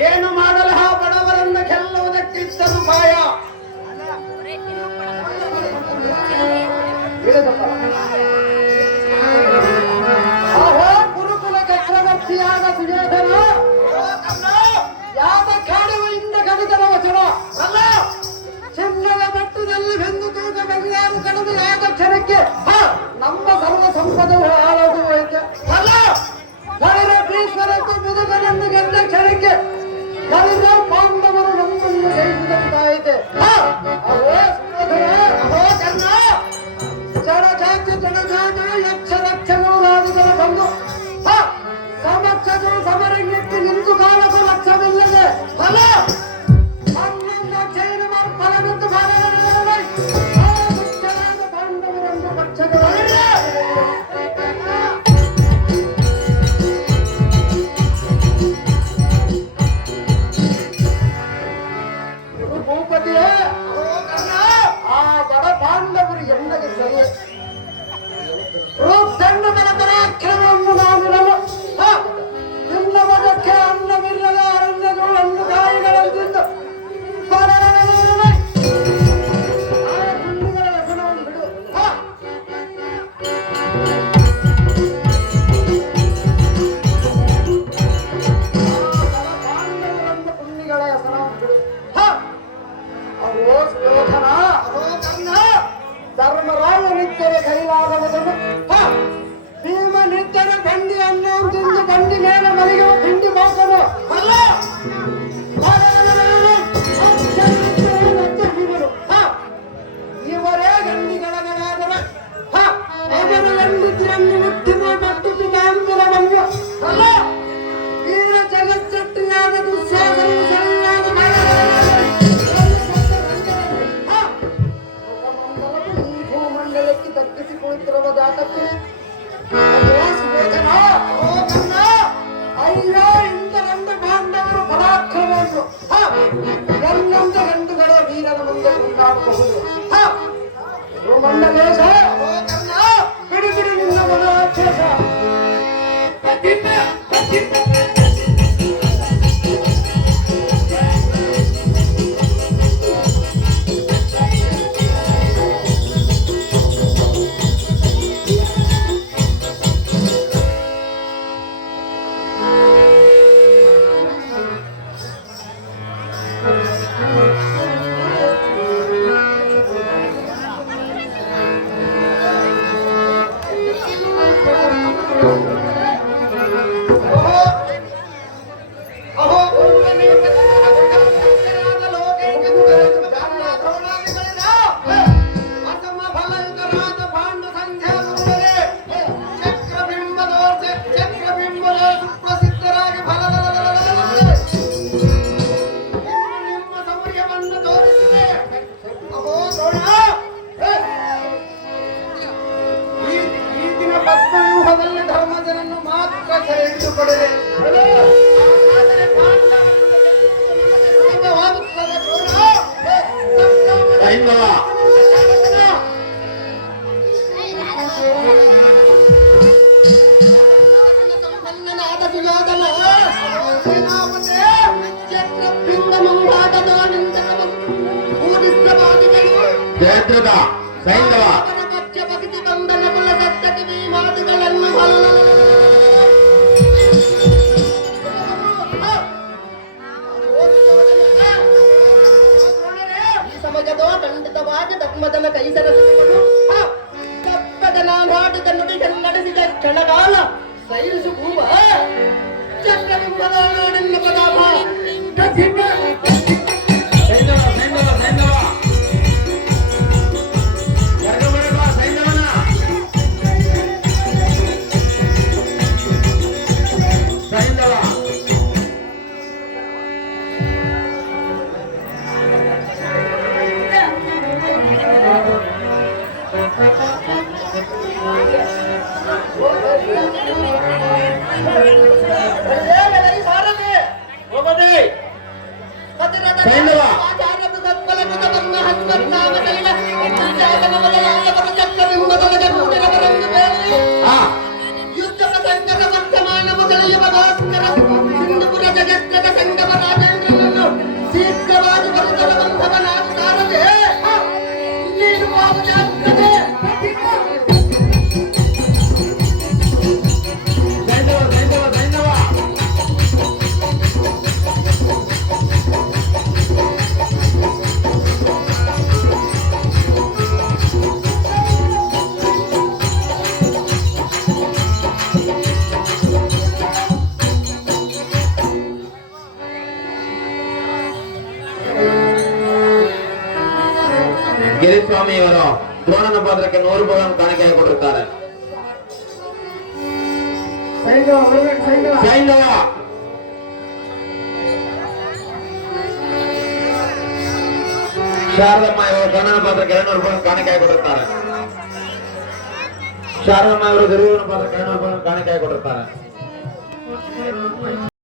ಏನು ಮಾಡಲು ಆ ಬಡವರನ್ನ ಗೆಲ್ಲುವುದಕ್ಕಿದ್ದ ಉಪಾಯ ಗುರುಕುಲ ಚಕ್ರವರ್ತಿಯಾದ ಸುಯೋಧನ ಯಾವ ಕಾಡುವಿಂದ ಕಡಿದನ ವಚನ ಅಲ್ಲ ಚಿನ್ನದ ಮಟ್ಟದಲ್ಲಿ ಬೆಂದು ತೂಕ ಬಗೆಯಾರು ಕಡಿದು ಯಾದ ಕ್ಷಣಕ್ಕೆ ನಮ್ಮ ಸರ್ವ ಸಂಪದವು ಹಾಳಾಗಿ ಹೋಯಿತೆ ಅಲ್ಲ ಭೈರವೇಶ್ವರಕ್ಕೂ ಮುದುಕನನ್ನು ಗೆದ್ದ ಕ್ಷಣಕ್ಕೆ ಕಳೆದ ಪಾಂಡವರು ನಮ್ಮನ್ನು ಜಯಿಸಿದಂತಾಯಿತೆ ಜನಜಾತಿಗಳು ಯಕ್ಷ ರಕ್ಷಗಳು ರಾಜುಗಳು ಬಂದು ಸಮಕ್ಷಗಳು ಸಮರಂಗಕ್ಕೆ ನಿಂತು ಕಾಲದ ಲಕ್ಷ್ಯವಿಲ್ಲದೆ ಫಲ ಫಲವೆಂದು ಪಾಂಡವರನ್ನು ಪಕ್ಷಗಳು ಆ ಬಡ ಪಾಂಡವರು ಎಂದರೆ ಸರಿ ದಂಡ ಪರಾಕ್ರಮವನ್ನು ನಾವಿರಲು ತಿನ್ನವುದಕ್ಕೆ ಅನ್ನವಿಲ್ಲದ ಅರಣ್ಯಗಳು ಹಣ್ಣು ಕಾಯಿಗಳಂತಿದ್ದು ಗುಂಡಿಗಳ ವ್ಯಸನವನ್ನು ಬಿಡು ಪಾಂಡವರಂತ ಪುಣ್ಯಗಳ ವ್ಯಸನವನ್ನು ಬಿಡು ಧರ್ಮರಾಯ ನಿತ್ಯರ ಕೈಲಾಗುವುದನ್ನು ಭೀಮ ನಿತ್ಯರ ಬಂಡಿ ಅನ್ನ ತಿಂದು ಬಂಡಿ ಮೇಲೆ ಮಲಗುವ ತಿಂಡಿ ಮಾತನು ಅಲ್ಲ ಇವರೇ ಗಂಡಿಗಳಾದರೆ ಅವರ ಗಂಡಿದ್ರನ್ನು ಹುಟ್ಟಿರುವ ಮತ್ತು ಪಿತಾಂಬರವನ್ನು ಅಲ್ಲ ವೀರ ಜಗಚ್ಚಟ್ಟಿಯಾದ ದುಶ್ಯಾಸನ ಸರಿಯಾದ ಮಂಡಲಕ್ಕೆ ತಗ್ಗಿಸಿಕೊಳ್ಳುತ್ತಿರುವುದಾಗತ್ತೆ ಅಯ್ಯೋ ಇಂದರಂದು ಬಾಂಧವರು ಪರಾಕ್ರಮವನ್ನು ಎಲ್ಲೊಂದ ಗಂಡುಗಳ ವೀರನ ಮುಂದೆ ಕೊಂಡಾಡಬಹುದು ಮಂಡಲೇಶ ಬಿಡಿ ಬಿಡಿ ನಿನ್ನ ಮನೋಚ್ಛೇಷ ಧರ್ಮಜನನ್ನು ಮಾತ್ರ ಸೆಳೆದುಕೊಳ್ಳದೆ ಸೈಂಧವ ಬಂಧನ ಕುಲ ಸತ್ತಕ್ಕೆ ಮಾತುಗಳನ್ನು ಈ ಸಮಾಜದ ಖಂಡಿತವಾಗಿ ಧರ್ಮದನ ಕೈ ಸರಸಿಕೊಂಡು ತಪ್ಪದನ ನಾಟಕ ನುಡಿ ನಡೆಸಿದ ಕ್ಷಣಕಾಲ ಸೈರಿಸು ಭೂಮ ಚಕ್ರಬಿಂಬದ ನಾಡಿನ ಪದಾಮ ಸೈಂಧವ ಗಿರಿಸ್ವಾಮಿಯವರು ದ್ರೋಣನ ಪಾತ್ರಕ್ಕೆ 100 ರೂಪಾಯಿಗಳನ್ನು ಕಾಣಿಕೆಯಾಗಿ ಕೊಟ್ಟಿರುತ್ತಾರೆ. ಸೈಂಧವ ಶಾರದಮ್ಮ ಇವರು ಗಣನ ಪಾತ್ರಕ್ಕೆ 200 ರೂಪಾಯಿಗಳನ್ನು ಕಾಣಿಕೆಯಾಗಿ ಕೊಟ್ಟಿರುತ್ತಾರೆ. ಶಾರದಮ್ಮ ಇವರು ದುರ್ಯೋಧನ ಪಾತ್ರಕ್ಕೆ 200 ರೂಪಾಯಿಗಳನ್ನು ಕಾಣಿಕೆಯಾಗಿ ಕೊಟ್ಟಿರುತ್ತಾರೆ.